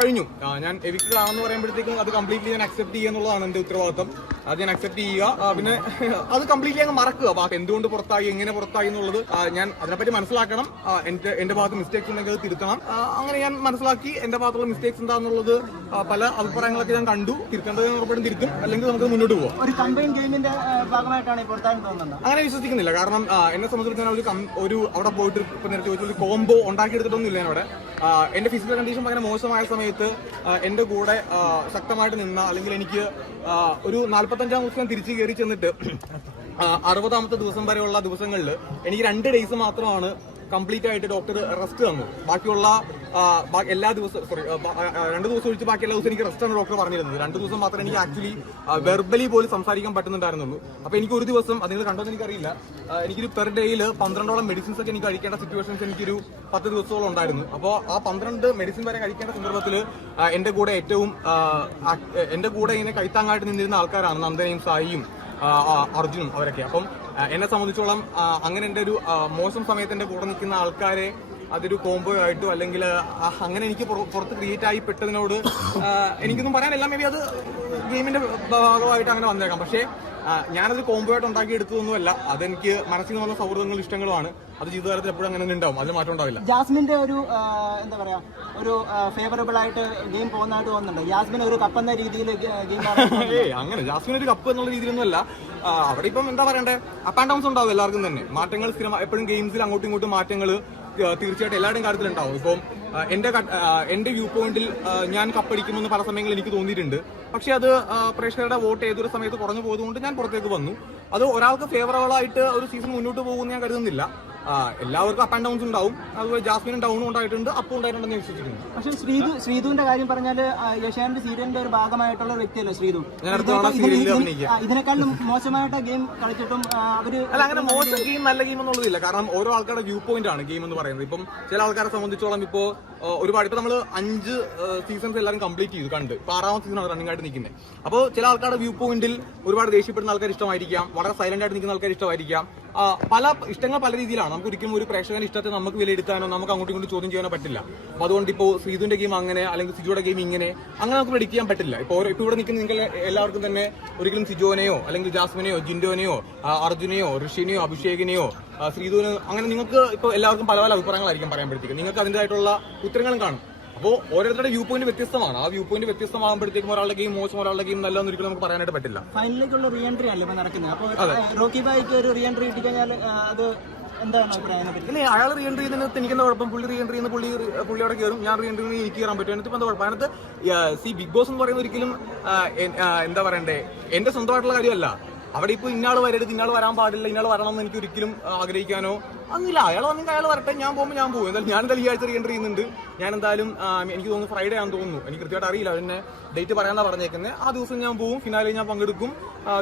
കഴിഞ്ഞു. ഞാൻ എവിക്റ്റഡ് ആണെന്ന് പറയുമ്പോഴത്തേക്കും അത് കംപ്ലീറ്റ്ലി ഞാൻ അക്സെപ്റ്റ് ചെയ്യുക എന്നുള്ളതാണ് എന്റെ ഉത്തരവാദിത്തം. അത് ഞാൻ അക്സെപ്റ്റ് ചെയ്യുക, പിന്നെ അത് കംപ്ലീറ്റ്ലി അങ്ങ് മറക്കുക. എന്തുകൊണ്ട് പുറത്തായി, എങ്ങനെ പുറത്തായി എന്നുള്ളത് ഞാൻ അതിനെപ്പറ്റി മനസ്സിലാക്കണം. എന്റെ ഭാഗത്ത് മിസ്റ്റേക്സ് ഉണ്ടെങ്കിൽ അത് തിരുത്തണം. അങ്ങനെ ഞാൻ മനസ്സിലാക്കി എന്റെ ഭാഗത്തുള്ള മിസ്റ്റേക്സ് എന്താണെന്നുള്ളത് പല അഭിപ്രായങ്ങളൊക്കെ ഞാൻ കണ്ടു. തിരുത്തേണ്ടത് ഉറപ്പായിട്ടും തിരുത്തും, അല്ലെങ്കിൽ നമുക്ക് മുന്നോട്ട് പോകാം. ഒരു കമ്പൈൻ ഗെയിമിന്റെ ഭാഗമായിട്ടാണ് പുറത്തായി തോന്നുന്നത്. അങ്ങനെ വിശ്വസിക്കുന്നില്ല. കാരണം എന്നെ സംബന്ധിച്ചിടത്തോളം ഒരു അവിടെ പോയിട്ട് ഇപ്പൊ നേരത്തെ ചോദിച്ച ഒരു കോംബോ ഉണ്ടാക്കിയെടുത്തിട്ടൊന്നുമില്ല. അവിടെ എന്റെ ഫിസിക്കൽ കണ്ടീഷൻ ഭയങ്കര മോശമായ സമയത്ത് എന്റെ കൂടെ ശക്തമായിട്ട് നിന്ന, അല്ലെങ്കിൽ എനിക്ക് ഒരു 45-ാം ദിവസം തിരിച്ചു കയറി ചെന്നിട്ട് 60ാമത്തെ ദിവസം വരെയുള്ള ദിവസങ്ങളിൽ എനിക്ക് 2 ഡേയ്സ് മാത്രമാണ് കംപ്ലീറ്റ് ആയിട്ട് ഡോക്ടർ റെസ്റ്റ് തന്നു. ബാക്കിയുള്ള എല്ലാ ദിവസവും 2 ദിവസം ഒഴിച്ച് ബാക്കി എല്ലാ ദിവസവും എനിക്ക് റെസ്റ്റ് ആണ് ഡോക്ടർ പറഞ്ഞിരുന്നത്. 2 ദിവസം മാത്രമേ എനിക്ക് ആക്ച്വലി വെർബലി പോലും സംസാരിക്കാൻ പറ്റുന്നുണ്ടായിരുന്നുള്ളൂ. അപ്പൊ എനിക്ക് ഒരു ദിവസം, അത് നിങ്ങൾ കണ്ടോന്ന് എനിക്കറിയില്ല, എനിക്കൊരു പെർ ഡേയിൽ 12ഓളം മെഡിസിൻസ് ഒക്കെ എനിക്ക് കഴിക്കേണ്ട സിറ്റുവേഷൻസ് എനിക്കൊരു 10 ദിവസത്തോളം ഉണ്ടായിരുന്നു. അപ്പോൾ ആ 12 മെഡിസിൻ വരെ കഴിക്കേണ്ട സന്ദർഭത്തിൽ എന്റെ കൂടെ എന്റെ കൂടെ ഇങ്ങനെ കൈത്താങ്ങായിട്ട് നിന്നിരുന്ന ആൾക്കാരാണ് നന്ദനയും സായിയും അർജുനും അവരൊക്കെ. അപ്പം എന്നെ സംബന്ധിച്ചോളം അങ്ങനെ എന്റെ ഒരു മോശം സമയത്ത് എന്റെ കൂടെ നിൽക്കുന്ന ആൾക്കാരെ അതൊരു കോംബോ ആയിട്ടോ അല്ലെങ്കിൽ അങ്ങനെ എനിക്ക് പുറത്ത് ക്രിയേറ്റ് ആയി പെട്ടതിനോട് എനിക്കൊന്നും പറയാനില്ല. മേ ബി അത് ഗെയിമിന്റെ ഭാഗമായിട്ട് അങ്ങനെ വന്നേക്കാം. പക്ഷേ ഞാനത് കോംബോ ആയിട്ട് ഉണ്ടാക്കിയെടുത്തതൊന്നുമല്ല. അതെനിക്ക് മനസ്സിൽ നിന്ന് വന്ന സൗഹൃദങ്ങളും ഇഷ്ടങ്ങളുമാണ്. അത് ജീവിതകാലത്തിൽ എപ്പോഴും അങ്ങനെ ഉണ്ടാവും, അതിന് മാറ്റം ഉണ്ടാവില്ല. ജാസ്മിന്റെ ഒരു എന്താ പറയാ, ഒരു ഫേവറബിൾ ആയിട്ട് ഗെയിം പോകുന്നതായിട്ട് തോന്നുന്നുണ്ട്. ജാസ്മിൻ ഒരു കപ്പ് എന്ന രീതിയിൽ ഗെയിം അങ്ങനെ ജാസ്മിൻ ഒരു കപ്പ് എന്നുള്ള രീതിയിലൊന്നും അല്ല. അവിടെ ഇപ്പം എന്താ പറയണ്ടേ, അപ്പ് ആൻഡ് ഡൗൺസ് ഉണ്ടാവും എല്ലാവർക്കും തന്നെ. മാറ്റങ്ങൾ സ്ഥിരം എപ്പോഴും ഗെയിംസിൽ അങ്ങോട്ടും ഇങ്ങോട്ടും മാറ്റങ്ങൾ തീർച്ചയായിട്ടും എല്ലാവരുടെയും കാര്യത്തിലുണ്ടാവും. ഇപ്പം എന്റെ വ്യൂ പോയിന്റിൽ ഞാൻ കപ്പടിക്കുമെന്ന് പല സമയങ്ങളിൽ എനിക്ക് തോന്നിയിട്ടുണ്ട്. പക്ഷെ അത് പ്രേക്ഷകരുടെ വോട്ട് ഏതൊരു സമയത്ത് കുറഞ്ഞു പോയതുകൊണ്ട് ഞാൻ പുറത്തേക്ക് വന്നു. അത് ഒരാൾക്ക് ഫേവറബിൾ ആയിട്ട് ഒരു സീസൺ മുന്നോട്ട് പോകുമെന്ന് ഞാൻ കരുതുന്നില്ല. എല്ലാവർക്കും അപ്പ് ആൻഡ് ഡൗൺസ് ഉണ്ടാവും. അതുപോലെ ജാസ്മിനും ഡൗണും ഉണ്ടായിട്ടുണ്ട്, അപ്പും ഉണ്ടായിട്ടുണ്ടെന്ന് ഞാൻ വിശ്വസിക്കുന്നു. പക്ഷേ ശ്രീധുവിന്റെ കാര്യം പറഞ്ഞാൽ ഏഷ്യാനെറ്റ് സീരിയലിന്റെ ഒരു ഭാഗമായിട്ടുള്ള വ്യക്തിയല്ലോ ശ്രീധു. ഇതിനേക്കാളും മോശമായിട്ട് ഗെയിം കളിച്ചിട്ടും അവര് അല്ല, അങ്ങനെ മോശം ഗെയിം നല്ല ഗെയിം എന്നുള്ളതില്ല. കാരണം ഓരോ ആൾക്കാരുടെ വ്യൂ പോയിന്റ് ആണ് ഗെയിം എന്ന് പറയുന്നത്. ഇപ്പം ചില ആൾക്കാരെ സംബന്ധിച്ചോളം ഇപ്പോ ഒരുപാട് ഇപ്പൊ നമ്മൾ 5 സീസൺസ് എല്ലാവരും കംപ്ലീറ്റ് ചെയ്തു കണ്ട്. ഇപ്പൊ 6ാമത്തെ സീസണാണ് റണ്ണിംഗ് ആയിട്ട് നിൽക്കുന്നത്. അപ്പോൾ ചില ആൾക്കാരുടെ വ്യൂ പോയിന്റിൽ ഒരുപാട് ദേഷ്യപ്പെടുന്ന ആൾക്കാർ ഇഷ്ടമായിരിക്കാം, വളരെ സൈലന്റ് ആയിട്ട് നിൽക്കുന്ന ആൾക്കാർ ഇഷ്ടമായിരിക്കാം. പല ഇഷ്ടങ്ങൾ പല രീതിയിലാണ്. നമുക്ക് ഒരിക്കലും ഒരു പ്രേക്ഷകന്റെ ഇഷ്ടത്തെ നമുക്ക് വിലയിരുത്താനോ നമുക്ക് അങ്ങോട്ടും ഇങ്ങോട്ടും ചോദ്യം ചെയ്യാനോ പറ്റില്ല. അപ്പൊ അതുകൊണ്ട് ഇപ്പോൾ ശ്രീധുവിന്റെ ഗെയിം അങ്ങനെ, അല്ലെങ്കിൽ സിജോയുടെ ഗെയിം അങ്ങനെ നമുക്ക് പ്രെഡിക്റ്റ് ചെയ്യാൻ പറ്റില്ല. ഇപ്പൊ ഇവിടെ നിൽക്കുന്ന നിങ്ങൾ എല്ലാവർക്കും തന്നെ ഒരിക്കലും സിജോനെയോ അല്ലെങ്കിൽ ജാസ്മിനെയോ ജിൻഡോനെയോ അർജുനെയോ ഋഷിനെയോ അഭിഷേകിനെയോ ശ്രീധുവിനോ അങ്ങനെ നിങ്ങൾക്ക് ഇപ്പോൾ എല്ലാവർക്കും പല പല അഭിപ്രായങ്ങളായിരിക്കും പറയുമ്പോഴത്തേക്കും. നിങ്ങൾക്ക് അതിൻ്റെതായിട്ടുള്ള ഉത്തരങ്ങളും കാണും. അപ്പോൾ ഓരോരുത്തരുടെ വ്യൂ പോയിന്റ് വ്യത്യസ്തമാണ്. ആ വ്യൂ പോയിന്റ് വ്യത്യസ്തമാകുമ്പോഴത്തേക്കും ഒരാളുടെ ഗെയിം മോശം, ഒരാളുടെ ഗെയിം നല്ലതെന്ന് ഒരിക്കലും നമുക്ക് പറയാനായിട്ട് പറ്റില്ല. ഫൈനലിലേക്കുള്ള റീ എൻട്രി അല്ലേ നടക്കുന്നത്. അപ്പോൾ റോക്കി ബായിക്ക് ഒരു റീ എൻട്രി കിട്ടിക്കഴിഞ്ഞാൽ അത് എന്താണ് അഭിപ്രായം? ഇല്ല, അയാൾ റീ എൻട്രി ചെയ്യുന്നതിനകത്ത് എനിക്കെന്താ കുഴപ്പം? പുള്ളി റീ എൻട്രി ചെയ്യുന്ന പുള്ളി അവിടെ കയറും, ഞാൻ റീ എൻട്രി ചെയ്യുന്ന എനിക്ക് കയറാൻ പറ്റും. അതിനകത്ത് എന്താ കുഴപ്പം? അതിനകത്ത് ബിഗ് ബോസ് എന്ന് പറയുന്നത് ഒരിക്കലും എന്താ പറയണ്ടേ, എന്റെ സ്വന്തമായിട്ടുള്ള കാര്യമല്ല. അവിടെ ഇപ്പോൾ ഇന്നാൾ വരരുത്, ഇന്നാൾ വരാൻ പാടില്ല, ഇന്നാൾ വരണമെന്ന് എനിക്ക് ഒരിക്കലും ആഗ്രഹിക്കാനോ ഒന്നുമില്ല. അയാൾ വന്നെങ്കിൽ അയാൾ വരട്ടെ, ഞാൻ പോകുമ്പോൾ ഞാൻ പോകും. എന്തായാലും ഞാൻ എന്തായാലും ഈ ആഴ്ച റീ എൻട്രി ചെയ്യുന്നുണ്ട്. ഞാൻ എന്തായാലും എനിക്ക് തോന്നുന്നു ഫ്രൈഡേ ആണെന്ന് തോന്നുന്നു, എനിക്ക് കൃത്യമായിട്ട് അറിയില്ല, അതിനെ ഡേറ്റ് പറയാനാ പറഞ്ഞേക്കുന്നത്. ആ ദിവസം ഞാൻ പോകും, ഫിനാലെ ഞാൻ പങ്കെടുക്കും,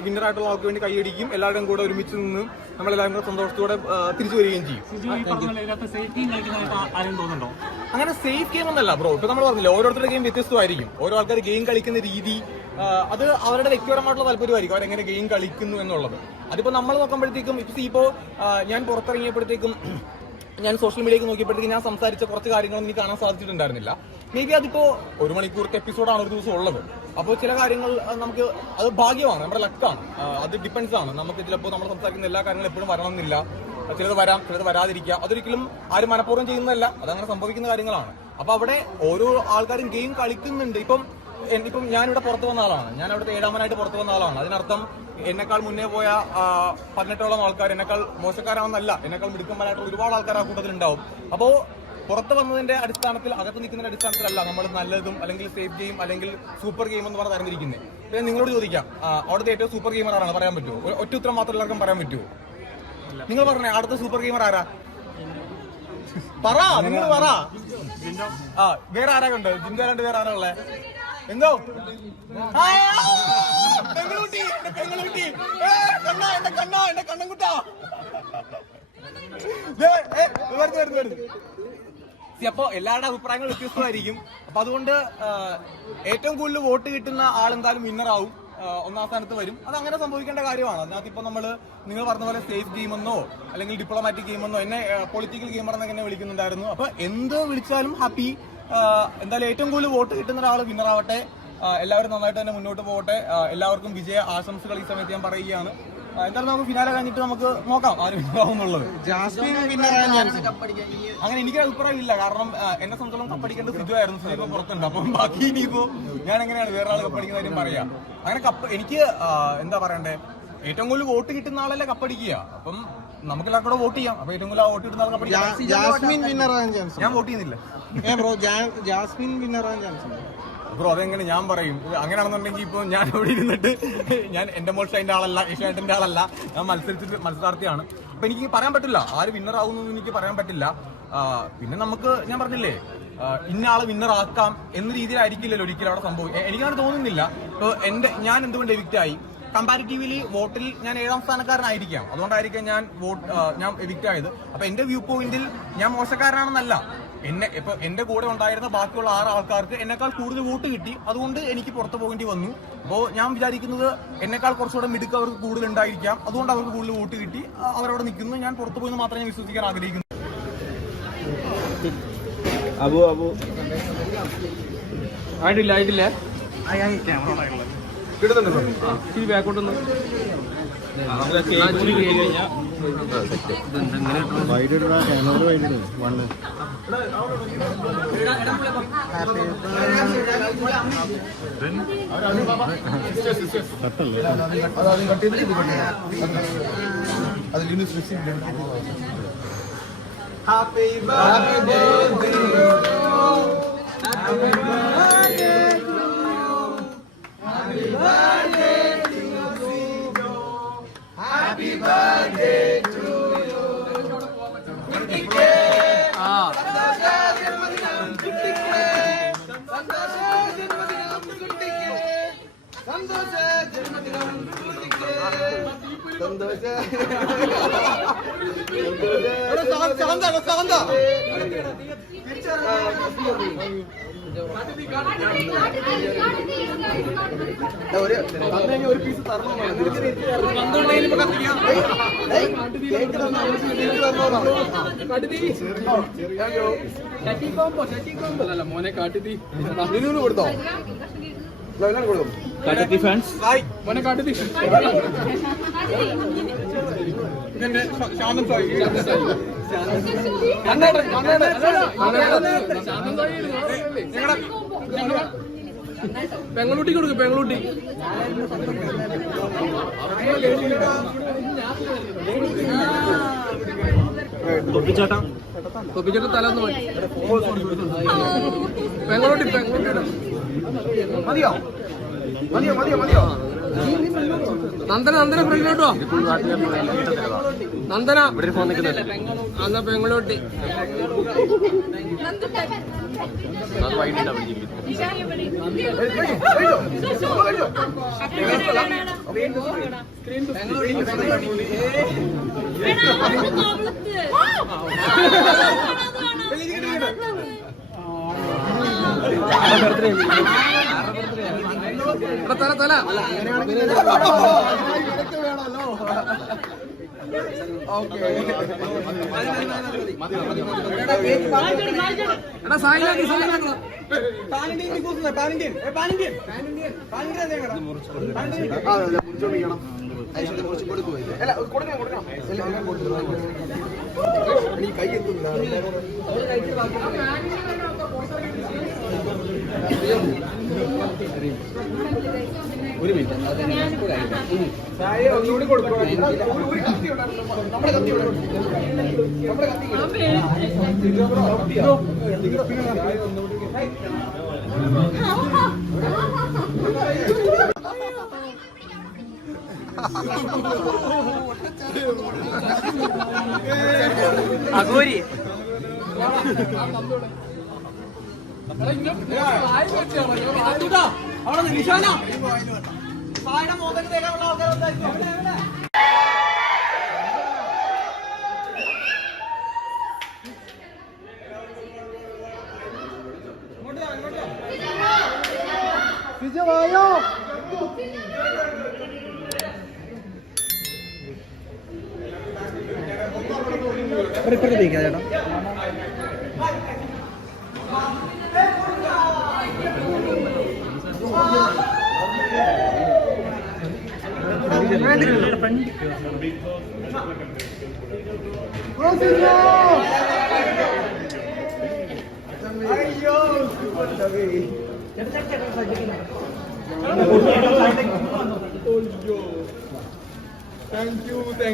വിന്നറായിട്ടുള്ള ആൾക്ക് വേണ്ടി കൈയടിക്കും, എല്ലാവരുടെയും കൂടെ ഒരുമിച്ച് നിന്ന് നമ്മളെല്ലാവരും കൂടെ സന്തോഷത്തോടെ തിരിച്ചു വരികയും ചെയ്യും. അങ്ങനെ സേഫ് ഗെയിം ഒന്നല്ല ബ്രോ. ഇപ്പൊ നമ്മൾ പറഞ്ഞില്ല, ഓരോരുത്തരുടെ ഗെയിം വ്യത്യസ്തമായിരിക്കും. ഓരോ ആൾക്കാർ ഗെയിം കളിക്കുന്ന രീതി അത് അവരുടെ വ്യക്തിപരമായിട്ടുള്ള താല്പര്യമായിരിക്കും, അവരെങ്ങനെ ഗെയിം കളിക്കുന്നു എന്നുള്ളത്. അതിപ്പോ നമ്മൾ നോക്കുമ്പോഴത്തേക്കും ഇപ്പോ ഞാൻ പുറത്തിറങ്ങിയപ്പോഴത്തേക്കും ഞാൻ സോഷ്യൽ മീഡിയയ്ക്ക് നോക്കിയപ്പോഴത്തേക്കും ഞാൻ സംസാരിച്ച കുറച്ച് കാര്യങ്ങളൊന്നും എനിക്ക് കാണാൻ സാധിച്ചിട്ടുണ്ടായിരുന്നില്ല. മേ ബി അതിപ്പോ 1 മണിക്കൂറത്തെ എപ്പിസോഡാണ് ഒരു ദിവസം ഉള്ളത്. അപ്പോൾ ചില കാര്യങ്ങൾ നമുക്ക് അത് ഭാഗ്യമാണ്, നമ്മുടെ ലക്കാണ്, അത് ഡിപ്പെൻസ് ആണ്. നമുക്ക് ചിലപ്പോൾ നമ്മൾ സംസാരിക്കുന്ന എല്ലാ കാര്യങ്ങളും എപ്പോഴും വരണമെന്നില്ല. ചിലത് വരാം, ചിലത് വരാതിരിക്കാം. അതൊരിക്കലും ആരും മനഃപൂർവ്വം ചെയ്യുന്നതല്ല, അതങ്ങനെ സംഭവിക്കുന്ന കാര്യങ്ങളാണ്. അപ്പൊ അവിടെ ഓരോ ആൾക്കാരും ഗെയിം കളിക്കുന്നുണ്ട്. ഇപ്പം ഞാനിവിടെ പുറത്തു വന്ന ആളാണ്, ഞാൻ അവിടുത്തെ 7ാമനായിട്ട് പുറത്തു വന്ന ആളാണ്. അതിനർത്ഥം എന്നെക്കാൾ മുന്നേ പോയ 18ഓളം ആൾക്കാർ എന്നെക്കാൾ മോശക്കാരാണെന്നല്ല, എന്നെക്കാൾ മിടുക്കന്മാരായിട്ടുള്ള ഒരുപാട് ആൾക്കാർ ആ കൂട്ടത്തിലുണ്ടാവും. അപ്പോൾ പുറത്ത് വന്നതിന്റെ അടിസ്ഥാനത്തിൽ, അകത്ത് നിൽക്കുന്നതിന്റെ അടിസ്ഥാനത്തിലല്ല നമ്മൾ നല്ലതും അല്ലെങ്കിൽ സേഫ് ഗെയിം അല്ലെങ്കിൽ സൂപ്പർ ഗെയിം എന്ന് പറഞ്ഞ് തരംതിരിക്കുന്നത്. പിന്നെ നിങ്ങളോട് ചോദിക്കാം, അവിടുത്തെ ഏറ്റവും സൂപ്പർ ഗെയിമർ ആരാണ് പറയാൻ പറ്റുമോ? ഒറ്റ ഉത്തരം മാത്രം എല്ലാവർക്കും പറയാൻ പറ്റുമോ? നിങ്ങൾ പറഞ്ഞേ, അടുത്ത സൂപ്പർ ഗെയിമർ ആരാ? പറ, നിങ്ങൾ പറ. വേറെ ആരാ ഉണ്ട്? ജിൻഡോ രണ്ട് വേറെ ആരാ ഉള്ളേ? എന്തോ അപ്പൊ എല്ലാവരുടെ അഭിപ്രായങ്ങൾ വ്യത്യസ്തമായിരിക്കും. അപ്പൊ അതുകൊണ്ട് ഏറ്റവും കൂടുതൽ വോട്ട് കിട്ടുന്ന ആളെന്തായാലും വിന്നറാവും, 1ാം സ്ഥാനത്ത് വരും. അത് അങ്ങനെ സംഭവിക്കേണ്ട കാര്യമാണ്. അതിനകത്ത് ഇപ്പൊ നിങ്ങൾ പറഞ്ഞ പോലെ സേഫ് ഗെയിമെന്നോ അല്ലെങ്കിൽ ഡിപ്ലോമാറ്റിക് ഗെയിമെന്നോ, എന്നെ പൊളിറ്റിക്കൽ ഗെയിമർ എന്നൊക്കെ എന്നെ വിളിക്കുന്നുണ്ടായിരുന്നു. അപ്പൊ എന്ത് വിളിച്ചാലും ഹാപ്പി. എന്തായാലും ഏറ്റവും കൂടുതൽ വോട്ട് കിട്ടുന്ന ഒരാൾ വിന്നറാവട്ടെ. എല്ലാവരും നന്നായിട്ട് തന്നെ മുന്നോട്ട് പോകട്ടെ. എല്ലാവർക്കും വിജയ ആശംസകൾ ഈ സമയത്ത് ഞാൻ പറയുകയാണ്. എന്തായാലും നമുക്ക് ഫിനാലെ കഴിഞ്ഞിട്ട് നമുക്ക് നോക്കാം ആര് വിന്നറാവുന്നുള്ളത്. അങ്ങനെ എനിക്ക് അഭിപ്രായം ഇല്ല. കാരണം എന്നെ സംബന്ധിച്ചോളം കപ്പടിക്കേണ്ടത് സിജു ആയിരുന്നു. സിജു ഇപ്പൊ പുറത്തുണ്ട്. അപ്പം ബാക്കി ഇനിയിപ്പോ ഞാൻ എങ്ങനെയാണ് വേറെ ആൾ കപ്പടിക്കുന്ന കാര്യം പറയാം. അങ്ങനെ എനിക്ക് എന്താ പറയണ്ടേ, ഏറ്റവും കൂടുതൽ വോട്ട് കിട്ടുന്ന ആളല്ലേ കപ്പടിക്കുക. അപ്പം നമുക്കെല്ലാവർക്കും കൂടെ വോട്ട് ചെയ്യാം. അപ്പൊ ഏറ്റവും കൂടുതൽ വോട്ട് കിട്ടുന്ന ആൾ കപ്പടിക്കാം. ഞാൻ വോട്ട് ചെയ്യുന്നില്ല ബ്രോ. അതെങ്ങനെ ഞാൻ പറയും? അങ്ങനെയാണെന്നുണ്ടെങ്കിൽ ഇപ്പൊ ഞാൻ ഇവിടെ ഇരുന്നിട്ട് ഞാൻ എന്റെ മോൾ ഷൈൻ്റെ ആളല്ല, ഏഷ്യാനെറ്റിന്റെ ആളല്ല, ഞാൻ മത്സരാർത്ഥിയാണ്. അപ്പൊ എനിക്ക് പറയാൻ പറ്റില്ല ആര് വിന്നർ ആവുമെന്ന് എനിക്ക് പറയാൻ പറ്റില്ല. പിന്നെ നമുക്ക് ഞാൻ പറഞ്ഞില്ലേ ഇന്ന ആളെ വിന്നർ ആക്കാം എന്ന രീതിയിലായിരിക്കില്ലല്ലോ ഒരിക്കലും അവിടെ സംഭവിക്കും. എനിക്കങ്ങനെ തോന്നുന്നില്ല. ഇപ്പൊ ഞാൻ എന്തുകൊണ്ട് എവിക്റ്റ് ആയി? കമ്പാരിറ്റീവ്ലി വോട്ടിൽ ഞാൻ 7ാം സ്ഥാനക്കാരനായിരിക്കാം. അതുകൊണ്ടായിരിക്കാം ഞാൻ എവിക്റ്റ് ആയത്. അപ്പൊ എന്റെ വ്യൂ പോയിന്റിൽ ഞാൻ മോശക്കാരനാണെന്നല്ല. ഇപ്പൊ എന്റെ കൂടെ ഉണ്ടായിരുന്ന ബാക്കിയുള്ള 6 ആൾക്കാർക്ക് എന്നെക്കാൾ കൂടുതൽ വോട്ട് കിട്ടി. അതുകൊണ്ട് എനിക്ക് പുറത്തു പോകേണ്ടി വന്നു. അപ്പോൾ ഞാൻ വിചാരിക്കുന്നത് എന്നെക്കാൾ കുറച്ചുകൂടെ മിടുക്ക് അവർക്ക് കൂടുതൽ ഉണ്ടായിരിക്കാം. അതുകൊണ്ട് അവർക്ക് കൂടുതൽ വോട്ട് കിട്ടി. അവരവിടെ നിൽക്കുന്നു. ഞാൻ പുറത്തു പോയെന്ന് മാത്രമേ ഞാൻ വിശ്വസിക്കാൻ ആഗ്രഹിക്കുന്നു. ആയിട്ടില്ല ബാക്കോട്ടൊന്ന് Happy birthday to you. Happy birthday to you. Happy birthday to you. Happy birthday to you. കുട്ടിക്കേ സന്തോഷ ജന്മദിനം കുട്ടിക്കേ സന്തോഷ ജന്മദിനം കുട്ടിക്കേ സന്തോഷ ജന്മദിനം കുട്ടിക്കേ സന്തോഷ ഒരു പീസ് മോനെ കാട്ടുതീ കൊടുത്തോ? കാട്ടുതീ ഫാൻസ് മോനെ കാട്ടുതീ പെങ്ങളൂട്ടി കൊടുക്കും. പെങ്ങളൂട്ടി തൊപ്പിച്ചേട്ടാ തലന്ന് മതി. പെങ്ങളൂട്ടി മതിയോ മതിയോ മതിയോ മതിയോ? നന്ദന ഫ്രണ്ടിലോട്ടോ. നന്ദന അന്ന പെങ്ങളോട്ടി തല എടാ സായിലാക്കി ഒരു മിനിറ്റ് ചായ ഒന്നുകൂടി കൊടുക്കും. നമ്മുടെ കത്തി അഗോരി അവിടെ നിശാന സായുടെ മോദക്ക് തേക്കാനുള്ള ആൾക്കാരുണ്ടായിരിക്കും. വിജയവായോ ചേട്ടാ Thank you so much.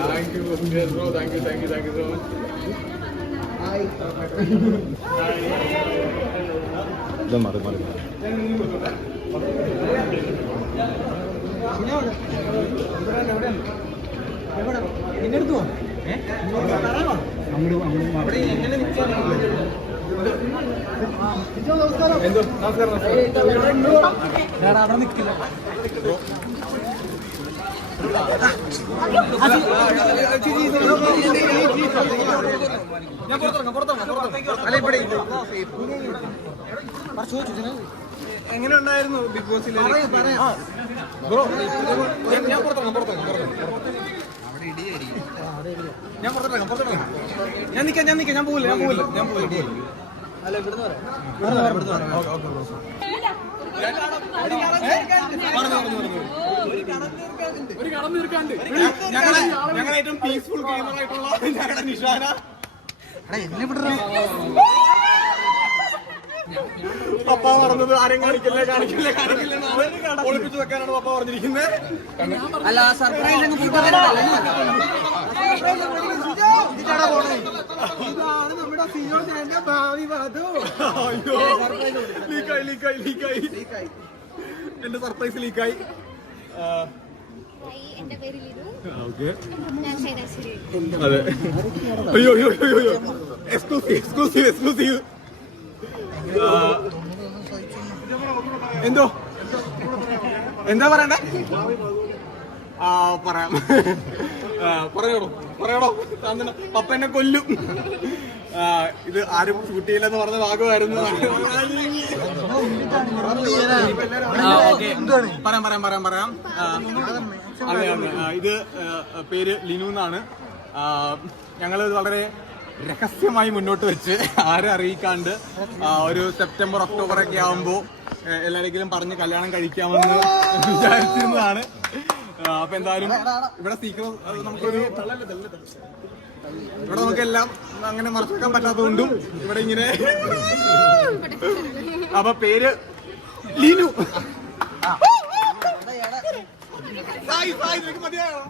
Thank you, yes, bro. Thank you so much. നിന്നെടുത്തു എന്തോ നമസ്കാരം അവിടെ നിൽക്കില്ല ഞാൻ പുറത്തിറങ്ങാം അല്ല ഇവിടെ എങ്ങനെ ഉണ്ടായിരുന്നു ബിഗ് ബോസിൽ ബ്രോ ഞാൻ പുറത്തിറങ്ങാം ഞാൻ പുറത്തിറങ്ങാം ഞാൻ നിൽക്കാം ഞാൻ പോവില്ല അല്ല ഇവിടുന്ന് ഒരു കടം തീർക്കാണ്ട് ഞങ്ങളുടെ ഏറ്റവും പീസ്ഫുൾ ഗെയിമർ ആയിട്ടുള്ള ഞങ്ങളുടെ നിഷാന പപ്പ പറഞ്ഞത് ആരും കാണിക്കില്ല ഒളിപ്പിച്ചു വെക്കാനാണ് പപ്പ പറഞ്ഞിരിക്കുന്നത്. അല്ല സർപ്രൈസ് ഇതാണ് നമ്മുടെ സിഒ ചേട്ടന്റെ ഭാവി വധു. അയ്യോ ലീക്കായി എന്റെ സർപ്രൈസ് ലീക്കായി. എന്റെ പേര് ലിനു. ഓക്കെ ഞാൻ ശൈനാശ്ശേരി. അതെ അയ്യോ എക്സ്ക്ലൂസീവ് എന്താ പറയണ്ടേ? പറയാം പറയണോ പപ്പ എന്നെ കൊല്ലും. ഇത് ആരും ഷൂട്ട് ചെയ്യില്ലെന്ന് പറഞ്ഞ ഭാഗമായിരുന്നു. പറയാം അതെ ഇത് പേര് ലിനു എന്നാണ്. ഞങ്ങൾ വളരെ രഹസ്യമായി മുന്നോട്ട് വെച്ച് ആരും അറിയിക്കാണ്ട് ഒരു സെപ്റ്റംബർ ഒക്ടോബർ ഒക്കെ ആകുമ്പോൾ എല്ലാരെങ്കിലും പറഞ്ഞ് കല്യാണം കഴിക്കാമെന്ന് വിചാരിച്ചിരുന്നതാണ്. അപ്പൊ എന്തായാലും ഇവിടെ സീക്രട്ട് നമുക്കെല്ലാം അങ്ങനെ മറക്കാൻ പറ്റാത്തതുകൊണ്ടും ഇവിടെ ഇങ്ങനെ അപ്പൊ പേര് ലിനു. മതിയായോ?